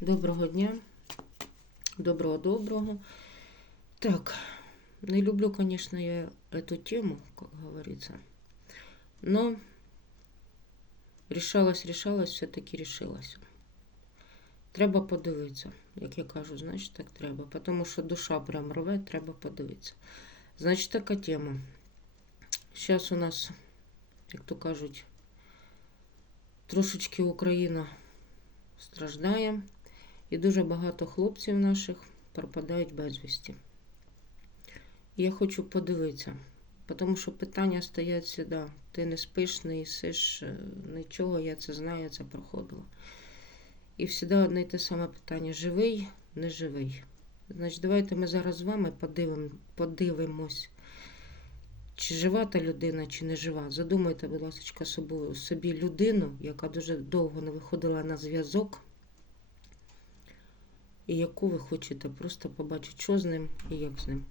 Доброго дня. Доброго доброго. Так, не люблю, конечно, я эту тему, как говорится. Но решалась, решалась, все-таки решилась. Треба подивитися. Як я кажу, значить так треба. Тому що душа прям рве, треба подивитися. Значить, така тема. Зараз у нас, як то кажуть, трошечки Україна страждає. І дуже багато хлопців наших пропадають безвісті. Я хочу подивитися, тому що питання стоять сюди. Ти не спиш, не їсиш е, нічого, я це знаю, я це проходила. І завжди одне й те саме питання: живий, не живий. Значить, давайте ми зараз з вами подивим, подивимось, чи жива та людина, чи не жива. Задумайте, будь ласка, собі людину, яка дуже довго не виходила на зв'язок і яку ви хочете просто побачити, що з ним і як з ним.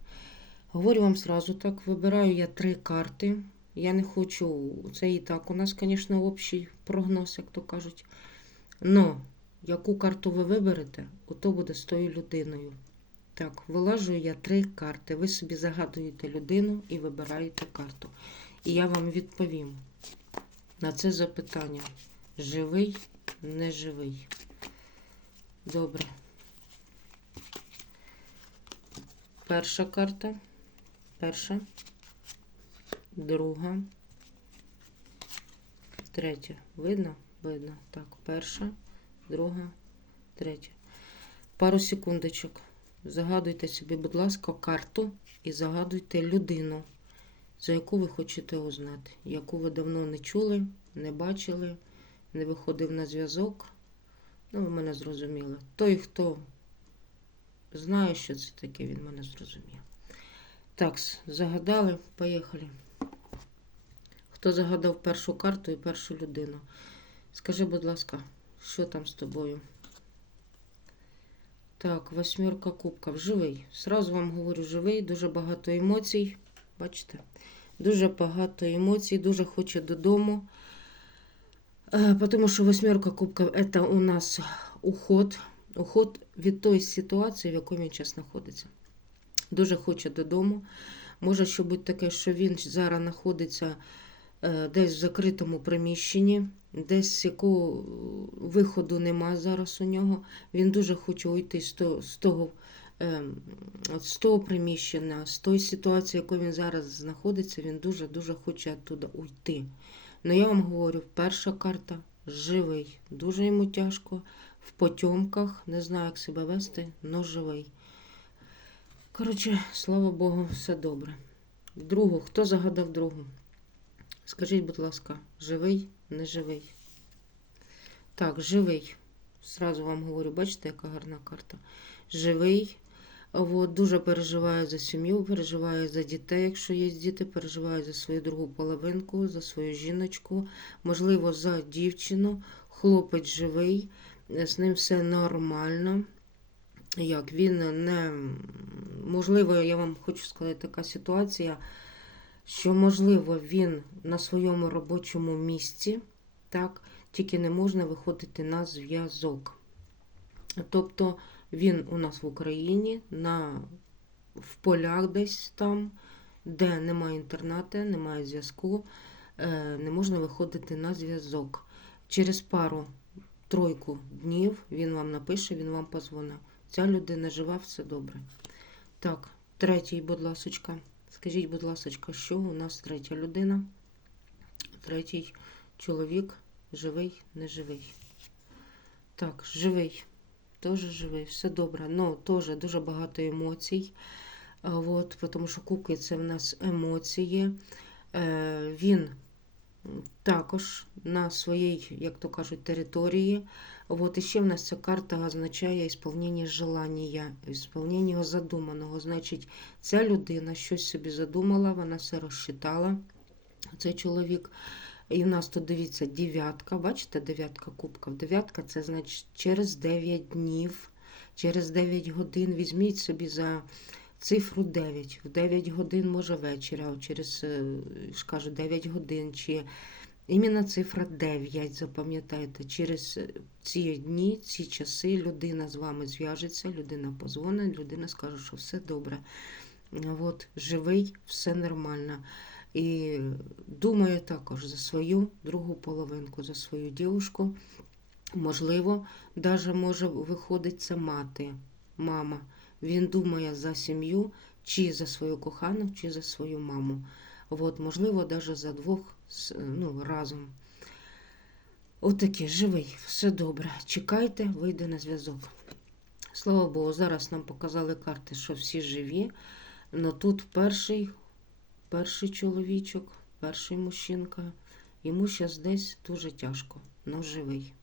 Говорю вам сразу так, вибираю я три карти. Я не хочу, це і так у нас, звісно, общий прогноз, як то кажуть. Но яку карту ви виберете, ото буде з тою людиною. Так, вилажую я три карти. Ви собі загадуєте людину і вибираєте карту. І я вам відповім на це запитання: живий, не живий. Добре. Перша карта. Перша. Друга. Третя. Видно? Видно. Так, перша, друга, третя. Пару секундочок. Загадуйте собі, будь ласка, карту і загадуйте людину, за яку ви хочете узнати, яку ви давно не чули, не бачили, не виходив на зв'язок. Ну, ви мене зрозуміли. Той, хто знає, що це таке, він мене зрозумів. Так, загадали, поїхали. Хто загадав першу карту і першу людину? Скажи, будь ласка, що там з тобою? Так, восьмерка кубків. Живий. Сразу вам говорю, живий, дуже багато емоцій. Бачите? Дуже багато емоцій, дуже хоче додому. Е, Тому що восьмерка кубків це у нас уход. Уход від тої ситуації, в якій він зараз знаходиться. Дуже хоче додому. Може, що бути таке, що він зараз знаходиться е, десь в закритому приміщенні, десь якого виходу нема зараз у нього. Він дуже хоче уйти з того, з того, е, з того приміщення, з тої ситуації, в якій він зараз знаходиться, він дуже-дуже хоче оттуда уйти. Ну я вам говорю, перша карта живий. Дуже йому тяжко, в потьомках, не знаю, як себе вести, но живий. Коротше, слава Богу, все добре. Другу, хто загадав другу? Скажіть, будь ласка, живий, не живий? Так, живий. Сразу вам говорю, бачите, яка гарна карта. Живий. От, дуже переживає за сім'ю, переживає за дітей, якщо є діти, переживає за свою другу половинку, за свою жіночку, можливо, за дівчину. Хлопець живий, з ним все нормально. Як він не можливо, я вам хочу сказати, така ситуація, що, можливо, він на своєму робочому місці, так, тільки не можна виходити на зв'язок. Тобто він у нас в Україні, на, в полях десь там, де немає інтернету, немає зв'язку, е, не можна виходити на зв'язок. Через пару тройку днів він вам напише, він вам позвонить. Ця людина жива, все добре. Так, третій, будь ласочка. Скажіть, будь ласочка, що у нас третя людина? Третій чоловік живий, не живий. Так, живий. Теж живий, все добре. Ну, теж дуже багато емоцій. От, тому що кубки це в нас емоції. Е, Він також на своїй, як то кажуть, території. От і ще в нас ця карта означає ісполнення желання, ісполнення задуманого. Значить, ця людина щось собі задумала, вона все розчитала. Цей чоловік. І в нас тут дивіться дев'ятка. Бачите, дев'ятка кубків. Дев'ятка це значить через 9 днів, через 9 годин. Візьміть собі за цифру 9. В 9 годин може вечора, через, ж кажу, 9 годин чи Іменно цифра 9, запам'ятайте, через ці дні, ці часи людина з вами зв'яжеться, людина позвонить, людина скаже, що все добре. От, живий, все нормально. І думаю також за свою другу половинку, за свою дівушку. Можливо, даже може виходить це мати, мама. Він думає за сім'ю, чи за свою кохану, чи за свою маму. От, можливо, даже за двох с- ну, разом. Отаке, живий, все добре. Чекайте, вийде на зв'язок. Слава Богу, зараз нам показали карти, що всі живі. Но тут перший, перший чоловічок, перший мужчинка. Йому зараз десь дуже тяжко, но живий.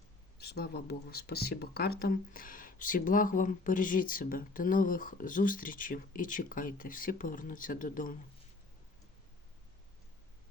Слава Богу, спасибо картам. Всі благ вам, бережіть себе. До нових зустрічей і чекайте. Всі повернуться додому.